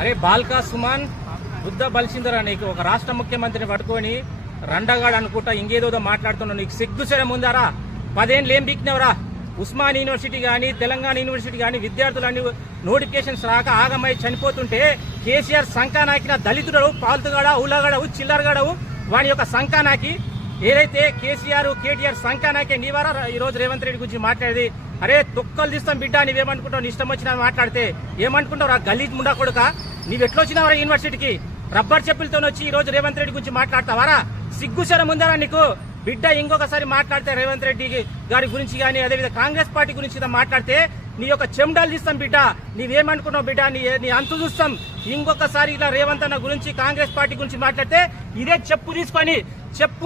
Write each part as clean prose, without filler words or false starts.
అరే బాల్కా సుమన్ బుద్ధ బలిసిందరా నీకు? ఒక రాష్ట్ర ముఖ్యమంత్రిని పట్టుకొని రండగాడు అనుకుంటా ఇంకేదో మాట్లాడుతున్నావు. నీకు సిగ్గుసేడం ఉందారా? 10 ఏళ్ళు ఏం బీక్నవరా? ఉస్మాన్ యూనివర్సిటీ కానీ తెలంగాణ యూనివర్సిటీ కానీ విద్యార్థులన్నీ నోటిఫికేషన్స్ రాక ఆగమై చనిపోతుంటే కేసీఆర్ సంకానాకిన దళితుడు పాల్తుగాడ ఉల్లగడవు చిల్లరగడవు వాని యొక్క సంకానాకి ఏదైతే కేసీఆర్ కేటీఆర్ సంకానాకే నీవారా ఈ రోజు రేవంత్ రెడ్డి గురించి మాట్లాడేది? అరే తొక్కలు తీస్తాం బిడ్డ, నీవేమనుకుంటావు? నీ ఇష్టం వచ్చినా మాట్లాడితే ఏమనుకుంటావు? గలీజ్ ముండా కొడుక, నీవెట్లొచ్చినావరా యూనివర్సిటీకి? రబ్బర్ చెప్పులతో వచ్చి ఈ రోజు రేవంత్ రెడ్డి గురించి మాట్లాడతావారా? సిగ్గుశరం ఉందారా నీకు? బిడ్డ ఇంకొకసారి మాట్లాడితే రేవంత్ రెడ్డి గారి గురించి కానీ అదేవిధంగా కాంగ్రెస్ పార్టీ గురించి మాట్లాడితే నీ యొక్క చెండాలు తీస్తాం బిడ్డ. నీవేమనుకున్నావు బిడ్డ? నీ అంతు చూస్తాం. ఇంకొకసారి ఇలా రేవంత్ అన్న గురించి కాంగ్రెస్ పార్టీ గురించి మాట్లాడితే ఇదే చెప్పు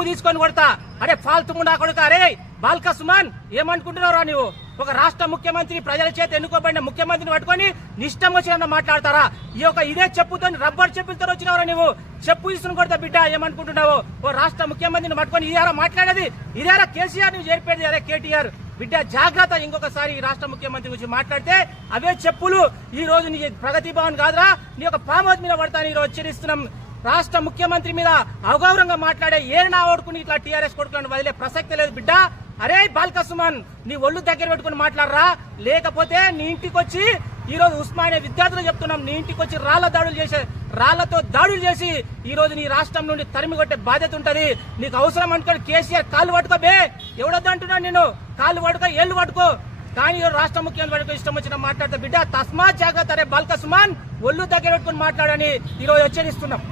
తీసుకొని కొడతా. అరే ఫాల్తుముండా కొడుక, అరే బాల్కా సుమన్ ఏమనుకుంటున్నావురా నువ్వు? ఒక రాష్ట్ర ముఖ్యమంత్రి ప్రజల చేత ఎన్నుకోబడిన ముఖ్యమంత్రిని పట్టుకొని నిష్టం వచ్చిన మాట్లాడతారా? ఇదే చెప్పుతో రబ్బర్ చెప్పులతో వచ్చినవరా నువ్వు? చెప్పు తీసుకుని కొడతా బిడ్డ. ఏమనుకుంటున్నావు? ఓ రాష్ట్ర ముఖ్యమంత్రిని పట్టుకొని ఇదారా మాట్లాడేది? ఇదారా కేసీఆర్ నువ్వు చేరిపోయేది? అరే కేటీఆర్ బిడ్డ జాగ్రత్త, ఇంకొకసారి ఈ రాష్ట్ర ముఖ్యమంత్రి గురించి మాట్లాడితే అవే చెప్పులు. ఈ రోజు నీ ప్రగతి భవన్ కాదురా, నీ యొక్క ఫామ్ హౌస్ మీద పడతాను. ఈ రోజు హెచ్చరిస్తున్నాం. రాష్ట్ర ముఖ్యమంత్రి మీద అగౌరవంగా మాట్లాడే ఏనా ఓడుకుని ఇట్లా టీఆర్ఎస్ కొడుకులను వదిలే ప్రసక్తి లేదు బిడ్డ. అరే బాల్కా సుమన్, నీ ఒళ్ళు దగ్గర పెట్టుకుని మాట్లాడరా, లేకపోతే నీ ఇంటికి వచ్చి ఈ రోజు ఉస్మానియా విద్యార్థులు చెప్తున్నాం, నీ ఇంటికి వచ్చి రాళ్లతో దాడులు చేసి ఈ రోజు నీ రాష్ట్రం నుండి తరిమి కొట్టే బాధ్యత ఉంటది. నీకు అవసరం అనుకోని కేసీఆర్ కాళ్ళు పట్టుకో బే, ఎవడొద్దు అంటున్నాను నేను. కాళ్ళు పట్టుకో, ఏళ్ళు పట్టుకో, కానీ రాష్ట్ర ముఖ్యమంత్రి పట్టుకో ఇష్టం వచ్చిన మాట్లాడతా బిడ్డ. తస్మాత్ జాగ్రత్త. అరే బాల్కా సుమన్, ఒళ్ళు దగ్గర పెట్టుకుని మాట్లాడని ఈ రోజు హెచ్చరిస్తున్నాం.